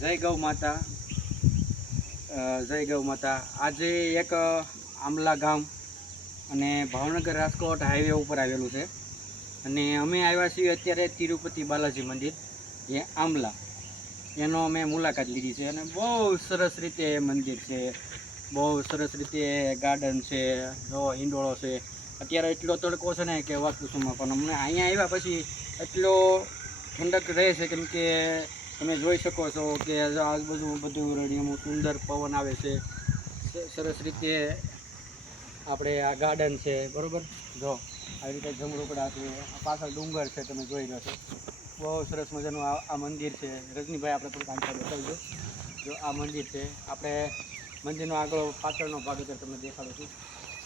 જય ગૌ માતા, જય ગૌ માતા। આજે એક આમલા ગામ અને ભાવનગર રાજકોટ હાઈવે ઉપર આવેલું છે અને અમે આવ્યા છીએ અત્યારે તિરુપતિ બાલાજી મંદિર જે આમલા, એનો અમે મુલાકાત લીધી છે અને બહુ સરસ રીતે મંદિર છે, બહુ સરસ રીતે ગાર્ડન છે, જો હિંડોળો છે। અત્યારે એટલો તડકો છે ને કે વાત પૂછોમાં, પણ અમને અહીંયા આવ્યા પછી એટલો ઠંડક રહે છે કેમ કે તમે જોઈ શકો છો કે આજુબાજુ બધું રણિયામણું સુંદર પવન આવે છે, સરસ રીતે આપણે આ ગાર્ડન છે બરાબર। જો આવી રીતે જમરૂકડા છે, પાછળ ડુંગર છે, તમે જોઈ રહ્યો છો, બહુ સરસ મજાનું આ મંદિર છે। રજનીભાઈ આપણે થોડુંક આંતર બતાવજો। જો આ મંદિર છે, આપણે મંદિરનો આગળ પાછળનો ભાગ અત્યારે તમને દેખાડું છું।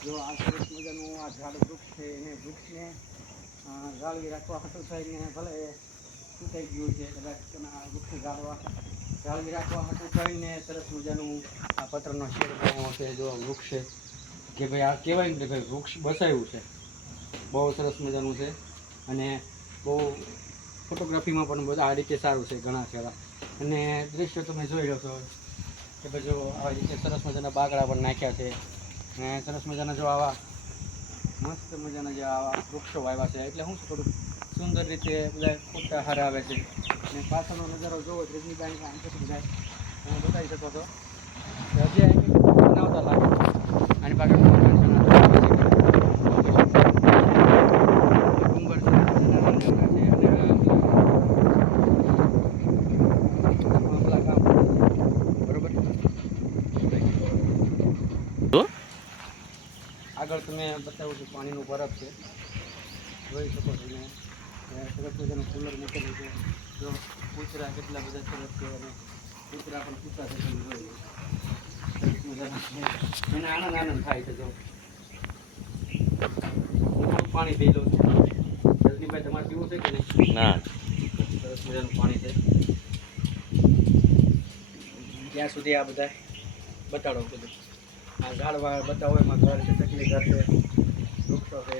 જો આ સરસ મજાનું આ ઝાડ વૃક્ષ છે, એને વૃક્ષને જાળવી રાખવા હાટું થઈને ભલે સુકાઈ ગયું છે, કદાચ વૃક્ષ જાળવી રાખવા હાટું થઈને સરસ મજાનું આ પત્રનો શેડ બનાવ્યો છે। જો વૃક્ષ છે કે ભાઈ આ કહેવાય ને કે ભાઈ વૃક્ષ બસાવ્યું છે, બહુ સરસ મજાનું છે અને બહુ ફોટોગ્રાફીમાં પણ બધા આ રીતે સારું છે, ઘણા સારા। અને દૃશ્ય તમે જોઈ રહ્યો છો કે ભાઈ જો આવી રીતે સરસ મજાના બાગડા પણ નાખ્યા છે અને સરસ મજાના જો આવા મસ્ત મજાના જે આવા વૃક્ષો વાવ્યા છે, એટલે શું થોડુંક સુંદર રીતે બધા ફોટા હારા આવે છે। અને પાછળનો નજારો જોવો રજનીભાઈ આમ તો બધા તમે બતાવી શકો છો કે હજી અહીં બનાવતા લાગે આની પાછળ ડુંગર છે, આગળ તમે બતાવું કે પાણીનું બરફ છે, જોઈ શકો છો તમે। સરસ મજાનું કુલર મૂકેલું છે, જો કૂતરા કેટલા બધા સરસ છે અને કૂતરા પણ કૂતરા છે, તમે જોઈ લો સરસ મજાના છે, મને આનંદ થાય છે। જો હું પાણી પી લઉં છું, રજનીભાઈ તમારે પીવું છે કે નહીં? ના, સરસ મજાનું પાણી છે। ત્યાં સુધી આ બધા બતાડો બધું, આ ઝાડવા બતાવો, એમાં ઘર છે, ચકલી ઘર છે, વૃક્ષો છે।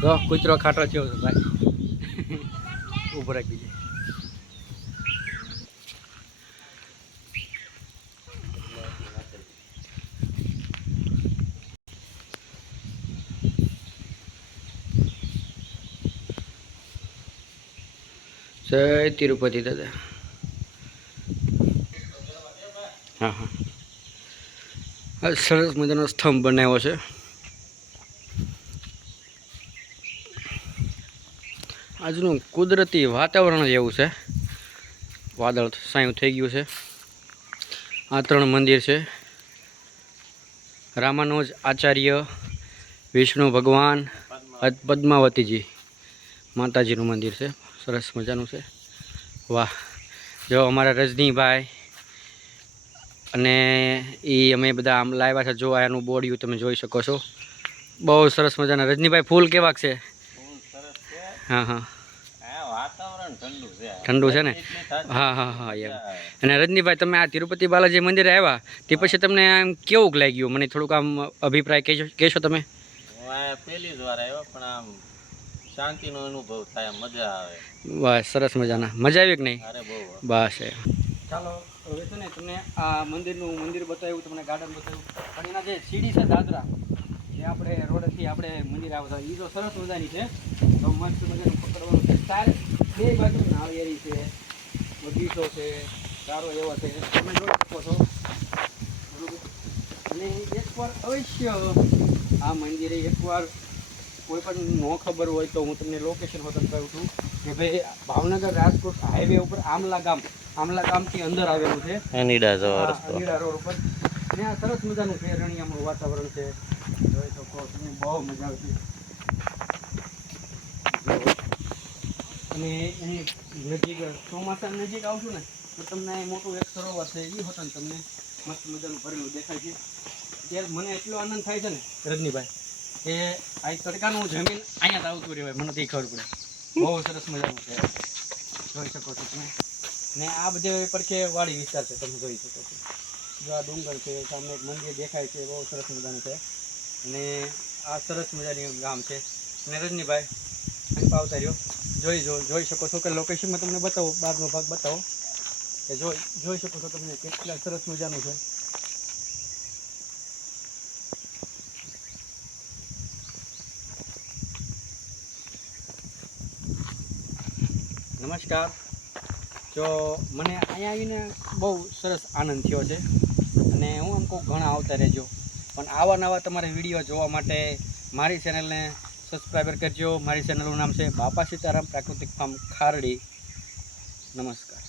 તો કૂતરો ખાટો થયો છે ભાઈ, ઉભો રાખી દીધો। જય તિરુપતિ દાદા। હા હા, સરસ મજાનો સ્તંભ બનાવ્યો છે। આજનું કુદરતી વાતાવરણ જ એવું છે, વાદળ સાયું થઈ ગયું છે। આ 3 મંદિર છે, રામાનુજ આચાર્ય, વિષ્ણુ ભગવાન, પદ્માવતીજી માતાજીનું મંદિર છે, સરસ મજાનું છે। વાહ, જો અમારા રજનીભાઈ અને એ અમે બધા આમ લાવ્યા છે, જો આનું બોડિયું તમે જોઈ શકો છો, બહુ સરસ મજાના। રજનીભાઈ ફૂલ કેવાક છે? હા હા, વાતાવરણ ઠંડુ છે ને? હા હા હા એમ। અને રજનીભાઈ તમે આ તિરુપતિ બાલાજી મંદિરે આવ્યા તે પછી તમને આમ કેવું લાગ્યું, મને થોડુંક આમ અભિપ્રાય કહેશો તમે? પહેલી જ વાર આવ્યો પણ આમ શાંતિનો અનુભવ થાય, મજા આવે। બસ સરસ મજાના, મજા આવી કે નહીં? અરે બહુ। બસ ચાલો હવે છે ને તમને આ મંદિર બતાવ્યું, તમને ગાર્ડન બતાવ્યું, પણ એના જે સીડી છે દાદરા, જે આપણે રોડથી આપણે મંદિર આવતા, એ તો સરસ મજાની છે, તો મસ્ત મજાનું પકડવાનું છે। બે બાજુ નાળિયેરી છે, બગીચો છે, સારો એવો છે, તમે જોઈ શકો છો બરોબર। અને એકવાર અવશ્ય આ મંદિરે એકવાર કોઈ પણ ન ખબર હોય તો હું તમને લોકેશન હોતન કહું છું કે ભાઈ ભાવનગર રાજકોટ હાઈવે ઉપર આમલા ગામથી અંદર આવેલું છે, અનીડા રોડ ઉપર। ત્યાં સરસ મજાનું છે, રણિયામણું વાતાવરણ છે, જોઈ શકો તમે, બહુ મજા આવશે। અને એની નજીક ચોમાસા નજીક આવશું ને તો તમને મોટું એક સરોવર છે, એ હોટલ તમને મસ્ત મજાનું ભરેલું દેખાય છે। ત્યારે મને એટલો આનંદ થાય છે ને રજનીભાઈ કે આ તડકાનું જમીન અહીંયા જ આવતું રહેવાય, મને તે ખબર પડે, બહુ સરસ મજાનું છે, જોઈ શકો છો તમે। ને આ બધે પડખે વાડી વિસ્તાર છે, તમે જોઈ શકો છો. જો આ ડુંગર છે, સામે એક મંદિર દેખાય છે, બહુ સરસ મજાનું છે. અને આ સરસ મજાની ગામ છે. અને રજનીભાઈ અહીં આવતા રહ્યો, જોઈ શકો છો કે લોકેશનમાં તમને બતાવો, બહારનો ભાગ બતાવો કે જોઈ શકો છો તમને કેટલા સરસ મજાનું છે. નમસ્કાર. જો મને અહીંયા આવીને બહુ સરસ આનંદ થયો છે અને હું આમ કહું ઘણા આવતા રહેજો, પણ આવા નવા તમારે વિડીયો જોવા માટે મારી ચેનલને સબસ્ક્રાઈબર કરજો. મારી ચેનલનું નામ છે બાપા સીતારામ પ્રાકૃતિક ફાર્મ ખારડી. નમસ્કાર.